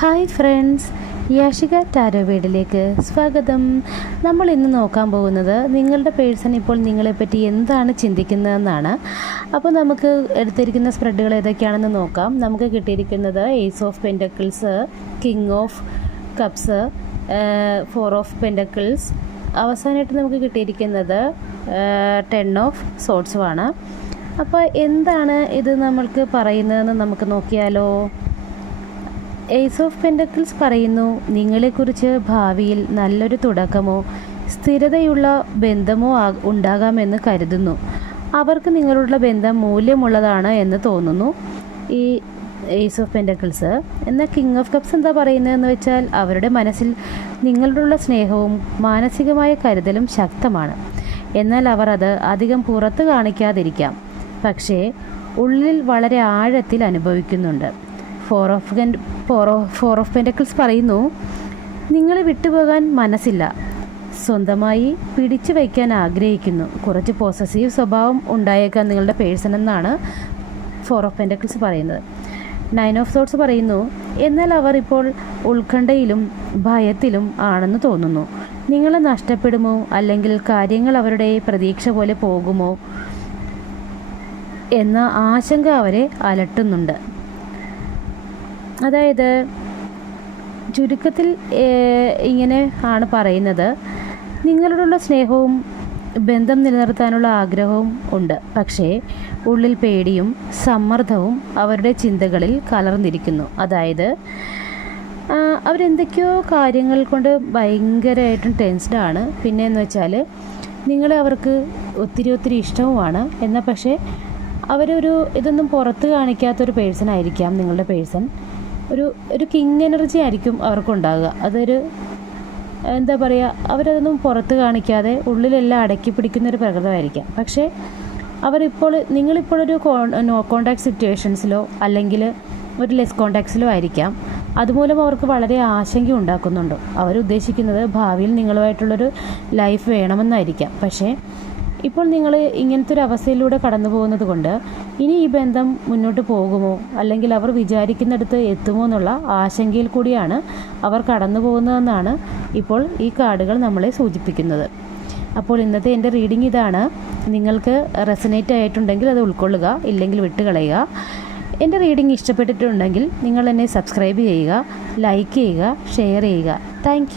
Hi friends, Yashika tarot വീഡിലേക്ക് സ്വാഗതം. നമ്മൾ ഇന്ന് നോക്കാൻ പോകുന്നത് നിങ്ങളുടെ പേഴ്സൺ ഇപ്പോൾ നിങ്ങളെപ്പറ്റി എന്താണ് ചിന്തിക്കുന്നതെന്നാണ്. അപ്പോൾ നമുക്ക് എടുത്തിരിക്കുന്ന സ്പ്രെഡുകൾ ഏതൊക്കെയാണെന്ന് നോക്കാം. നമുക്ക് കിട്ടിയിരിക്കുന്നത് ace of pentacles, king of cups, 4 of pentacles, അവസാനമായിട്ട് നമുക്ക് കിട്ടിയിരിക്കുന്നത് 10 ഓഫ് സോട്ട്സുമാണ്. അപ്പോൾ എന്താണ് ഇത് നമ്മൾക്ക് പറയുന്നതെന്ന് നമുക്ക് നോക്കിയാലോ. ഏസ് ഓഫ് പെൻറ്റക്കിൾസ് പറയുന്നു, നിങ്ങളെക്കുറിച്ച് ഭാവിയിൽ നല്ലൊരു തുടക്കമോ സ്ഥിരതയുള്ള ബന്ധമോ ഉണ്ടാകാമെന്ന് കരുതുന്നു. അവർക്ക് നിങ്ങളുള്ള ബന്ധം മൂല്യമുള്ളതാണ് എന്ന് തോന്നുന്നു ഈ ഏസ് ഓഫ് പെൻറ്റക്കിൾസ്. എന്നാൽ കിങ് ഓഫ് കപ്സ് എന്താ പറയുന്നതെന്ന് വെച്ചാൽ, അവരുടെ മനസ്സിൽ നിങ്ങളോടുള്ള സ്നേഹവും മാനസികമായ കരുതലും ശക്തമാണ്. എന്നാൽ അവർ അത് അധികം പുറത്ത് കാണിക്കാതിരിക്കാം, പക്ഷേ ഉള്ളിൽ വളരെ ആഴത്തിൽ അനുഭവിക്കുന്നുണ്ട്. 4 ഓഫ് പെൻറ്റക്കിൾസ് പറയുന്നു, നിങ്ങളെ വിട്ടുപോകാൻ മനസ്സില്ല, സ്വന്തമായി പിടിച്ചു വയ്ക്കാൻ ആഗ്രഹിക്കുന്നു. കുറച്ച് പോസസീവ് സ്വഭാവം ഉണ്ടായേക്കാം നിങ്ങളുടെ പേഴ്സൺ എന്നാണ് 4 ഓഫ് പെൻറ്റക്കിൾസ് പറയുന്നത്. 9 ഓഫ് സോട്ട്സ് പറയുന്നു, എന്നാൽ അവർ ഇപ്പോൾ ഉത്കണ്ഠയിലും ഭയത്തിലും ആണെന്ന് തോന്നുന്നു. നിങ്ങളെ നഷ്ടപ്പെടുമോ അല്ലെങ്കിൽ കാര്യങ്ങൾ അവരുടെ പ്രതീക്ഷ പോലെ പോകുമോ എന്ന ആശങ്ക അവരെ അലട്ടുന്നുണ്ട്. അതായത് ചുരുക്കത്തിൽ ഇങ്ങനെ ആണ് പറയുന്നത്, നിങ്ങളോടുള്ള സ്നേഹവും ബന്ധം നിലനിർത്താനുള്ള ആഗ്രഹവും ഉണ്ട്, പക്ഷേ ഉള്ളിൽ പേടിയും സമ്മർദ്ദവും അവരുടെ ചിന്തകളിൽ കലർന്നിരിക്കുന്നു. അതായത് അവരെന്തൊക്കെയോ കാര്യങ്ങൾ കൊണ്ട് ഭയങ്കരമായിട്ടും ടെൻസ്ഡാണ്. പിന്നെ എന്ന് വെച്ചാൽ നിങ്ങളെ അവർക്ക് ഒത്തിരി ഇഷ്ടവുമാണ്. എന്നാൽ പക്ഷേ അവരൊരു ഇതൊന്നും പുറത്ത് കാണിക്കാത്തൊരു പേഴ്സൺ ആയിരിക്കാം നിങ്ങളുടെ പേഴ്സൺ. ഒരു കിങ് എനർജി ആയിരിക്കും അവർക്കുണ്ടാകുക. അതൊരു എന്താ പറയുക, അവരതൊന്നും പുറത്ത് കാണിക്കാതെ ഉള്ളിലെല്ലാം അടക്കി പിടിക്കുന്നൊരു പ്രകൃതമായിരിക്കാം. പക്ഷേ നിങ്ങളിപ്പോഴൊരു നോ കോണ്ടാക്ട് സിറ്റുവേഷൻസിലോ അല്ലെങ്കിൽ ഒരു ലെസ് കോണ്ടാക്ട്സിലോ ആയിരിക്കാം. അതുമൂലം അവർക്ക് വളരെ ആശങ്ക ഉണ്ടാക്കുന്നുണ്ട്. അവരുദ്ദേശിക്കുന്നത് ഭാവിയിൽ നിങ്ങളുമായിട്ടുള്ളൊരു ലൈഫ് വേണമെന്നായിരിക്കാം. പക്ഷേ ഇപ്പോൾ നിങ്ങൾ ഇങ്ങനത്തെ ഒരു അവസ്ഥയിലൂടെ കടന്നു പോകുന്നത് കൊണ്ട് ഇനി ഈ ബന്ധം മുന്നോട്ട് പോകുമോ അല്ലെങ്കിൽ അവർ വിചാരിക്കുന്നിടത്ത് എത്തുമോ എന്നുള്ള ആശങ്കയിൽ കൂടിയാണ് അവർ കടന്നു പോകുന്നതെന്നാണ് ഇപ്പോൾ ഈ കാർഡുകൾ നമ്മളെ സൂചിപ്പിക്കുന്നത്. അപ്പോൾ ഇന്നത്തെ എൻ്റെ റീഡിംഗ് ഇതാണ്. നിങ്ങൾക്ക് റെസനേറ്റ് ആയിട്ടുണ്ടെങ്കിൽ അത് ഉൾക്കൊള്ളുക, ഇല്ലെങ്കിൽ വിട്ടുകളയുക. എൻ്റെ റീഡിംഗ് ഇഷ്ടപ്പെട്ടിട്ടുണ്ടെങ്കിൽ നിങ്ങൾ എന്നെ സബ്സ്ക്രൈബ് ചെയ്യുക, ലൈക്ക് ചെയ്യുക, ഷെയർ ചെയ്യുക. താങ്ക്